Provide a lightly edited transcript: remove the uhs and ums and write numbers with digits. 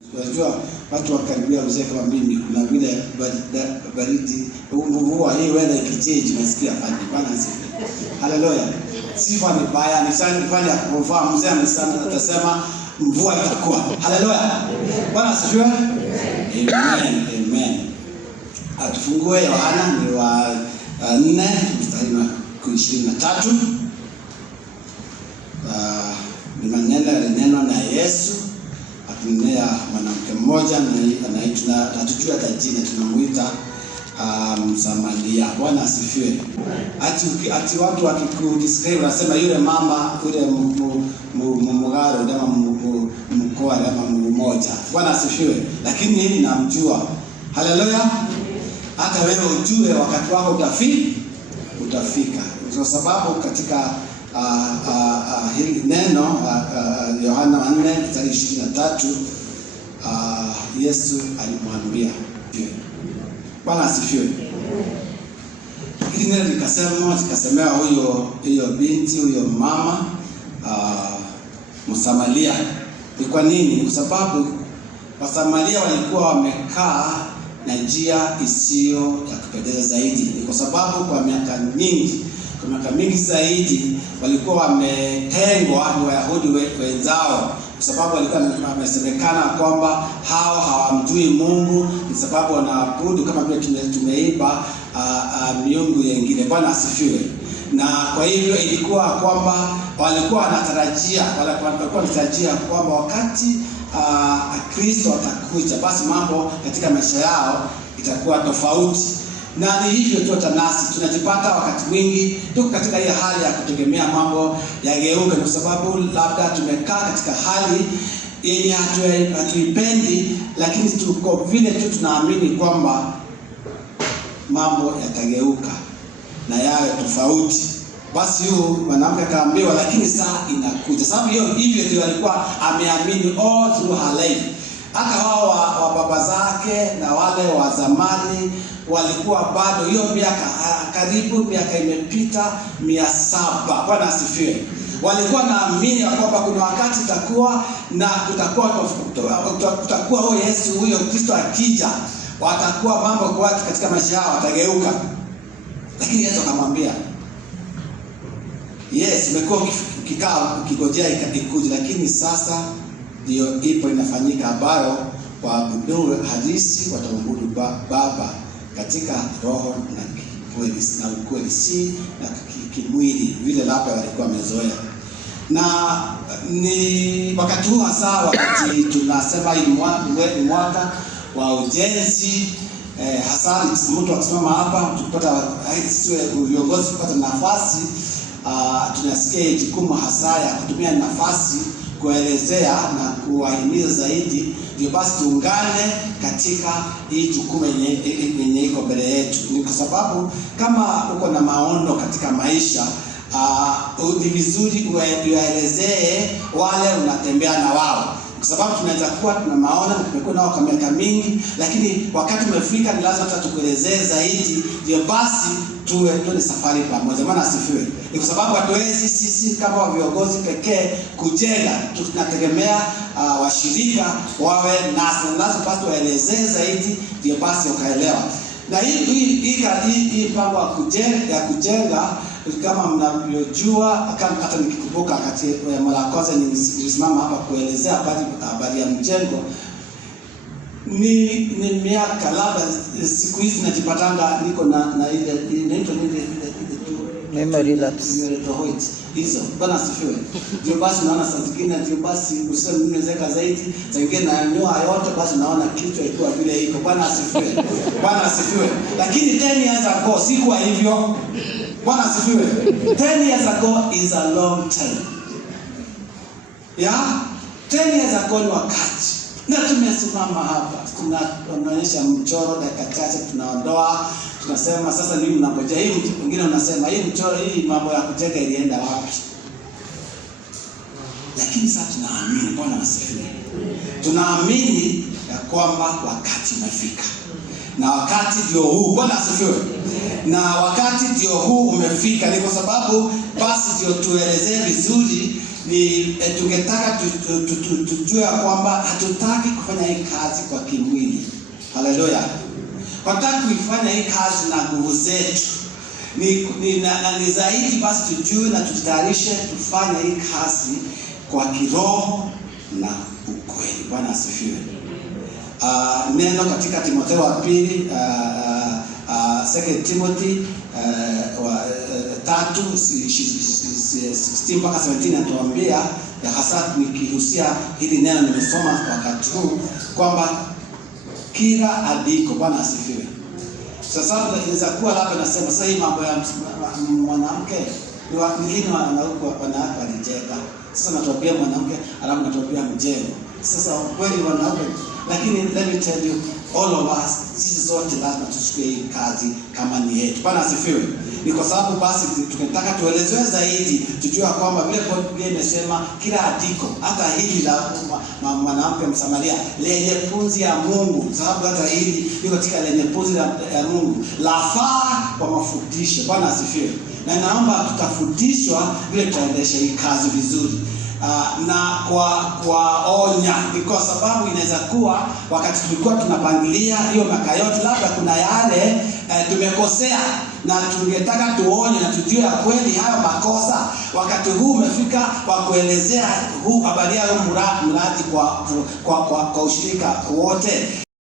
Unajua watu wakaribia mzee kama mimi, kuna vile baridi mvua hii wewe ikichange unasikia hadi bana sifa. Haleluya. Sifa ni baya, ni sana kufanya kuvaa mzee amesema atasema mvua itakuwa. Haleluya. Bwana asifiwe. Amen. Amen. Atufungue Yohana ni wa 4 mstari wa 23. Ni maneno na Yesu akinenea mwanamke mmoja anaitwa hatujua jina, tunamuita Msamaria. Bwana asifiwe. Ati watu wakikudescribe wanasema yule mama yule mugaro kama mkoa kama mmoja. Bwana asifiwe. Lakini mimi namjua. Haleluya. Hata wewe ujue wakati wako utafika. Kwa sababu katika hili neno Yohana 4:23 Yesu alimwambia. Bwana asifiwe. Hili neno likasemewa huyo binti huyo mama Msamaria. Ni kwa nini? Kwa sababu Wasamaria walikuwa wamekaa na njia isiyo ya kupendeza zaidi. Ni kwa sababu kwa miaka mingi zaidi walikuwa wametengwa na Wayahudi wenzao, kwa sababu walikuwa wamesemekana kwamba hao hawamjui Mungu, kwa sababu wanaabudu kama vile tumeiba miungu nyingine. Bwana asifiwe. Na kwa hivyo ilikuwa kwamba walikuwa wanatarajia kwamba wakati Kristo atakuja, basi mambo katika maisha yao itakuwa tofauti. Na ni hivyo tu nasi tunajipata wakati mwingi tuko katika ile hali ya kutegemea mambo yageuke, kwa sababu labda tumekaa katika hali yenye hatuipendi, lakini tuko vile tu tunaamini kwamba mambo yatageuka na yawe tofauti. Basi huyu mwanamke akaambiwa, lakini saa inakuja. Sababu hivyo ndio alikuwa ameamini all through her life. Hata wao wa baba zake na wale wa zamani walikuwa bado hiyo miaka karibu miaka imepita 700. Bwana asifiwe. Walikuwa naamini kwamba kuna wakati utakuwa na kutakuwa huyo Yesu huyo Kristo akija, watakuwa mambo kwa watu katika maisha yao watageuka. Lakini Yesu akamwambia, yes, imekuwa kikao kigojea ikikuja, lakini sasa ndio ipo inafanyika, ambayo waabudu halisi watamwabudu Baba katika roho na ukweli, si na kimwili vile labda walikuwa wamezoea. Na ni wakati huu hasa wakati tunasema hii mwaka wa ujenzi, hasa mtu akisimama hapa tupata viongozi kupata nafasi, tunasikia jukumu hasa ya kutumia nafasi kuelezea na kuwahimiza zaidi. Ndio basi tuungane katika hii jukumu yenye iko mbele yetu. Ni kwa sababu kama uko na maono katika maisha, ni vizuri uwaelezee wale unatembea na wao, kwa sababu tunaweza kuwa tuna maono na tumekuwa nao kwa miaka mingi, lakini wakati umefika ni lazima tukuelezee zaidi. Ndio basi tuwe safari pamoja. Maana asifiwe. Ni kwa sababu hatuwezi sisi kama viongozi pekee kujenga, tunategemea washirika wawe nasi, lazima basi waelezee zaidi, ndio basi ukaelewa. Na hii mpango ya kujenga kama mnavyojua, hata nikikumbuka wakati mara kwanza nilisimama hapa kuelezea habari ya mjengo, ni miaka labda siku hizi najipatanga niko na ile inaitwa memory lapse hizo. Bwana asifiwe. Ndio basi naona saa zingine ndio basi useme nimezeka zaidi, saa nyingine na nyoa yote basi naona kichwa ilikuwa vile iko. Bwana asifiwe. Bwana asifiwe. Lakini 10 years ago sikuwa hivyo. Bwana asifiwe. 10 years ago is a long time. 10 years ago ni wakati. Na tumesimama hapa, tunaonyesha mchoro dakika chache, tunaondoa, tunasema sasa nini mnangojea hii. Mtu mwingine unasema hii mchoro hii mambo ya kujenga ilienda wapi? Lakini sasa tunaamini. Bwana asifiwe. Tunaamini ya kwamba wakati umefika. Na wakati ndio huu. Bwana asifiwe. Na wakati ndio huu umefika, ni kwa sababu basi ndio tuelezee vizuri tungetaka tujue kwamba hatutaki kufanya hii kazi kwa kimwili. Haleluya. Hatutaki kuifanya hii kazi na nguvu zetu. Ni zaidi basi tujue na tujitayarishe tufanye hii kazi kwa kiroho na ukweli. Bwana asifiwe. Neno katika Timotheo wa pili 2 Timothy 3:16 mpaka 17 anatuambia, hasa nikihusia hili neno nimesoma wakati huu, kwamba kila andiko, Bwana asifiwe. Sasa inaweza kuwa labda nasema sasa hii mambo ya mwanamke ni lini wanaume walijeka. Sasa natokea mwanamke alafu natokea mjengo. Sasa kweli wanaume, lakini let me tell you, all of us, sisi zote lazima tuchukue hii kazi kama ni yetu. Bwana asifiwe. Ni kwa sababu basi tunataka tuelezewe zaidi, tujue kwamba vile Biblia imesema kila andiko, hata hili la mwanamke Msamaria lenye pumzi ya Mungu, sababu hata hili liko katika lenye pumzi ya Mungu, lafaa kwa mafundisho. Bwana asifiwe. Na naomba tutafundishwa vile tutaendesha hii kazi vizuri. Na kwa onya, kwa sababu inaweza kuwa wakati tulikuwa tunapangilia hiyo miaka yote, labda kuna yale tumekosea na tungetaka tuonye na tujue ya kweli hayo makosa. Wakati huu umefika kwa kuelezea habari ya mradi kwa ushirika wote.